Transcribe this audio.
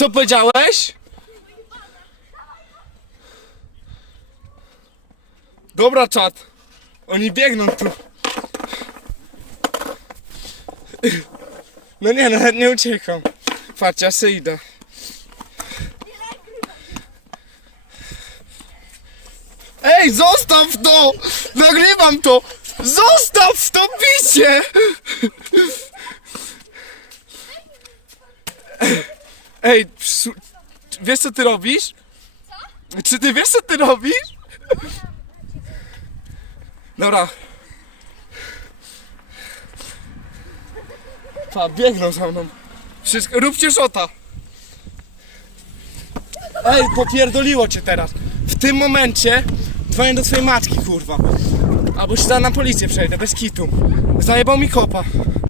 Co powiedziałeś? Dobra, czat. Oni biegną tu. No nie, nawet nie uciekam. Patrz, ja idę. Ej, zostaw to! Nagrywam to! Zostaw to picie! Ej, psu... wiesz co ty robisz? Czy ty wiesz co ty robisz? Dobra. Pa, biegną za mną. Wszystko, róbcie szota. Ej, popierdoliło cię teraz. W tym momencie dzwonię do twojej matki, kurwa. Albo się na policję przejdę, bez kitu. Zajebał mi kopa.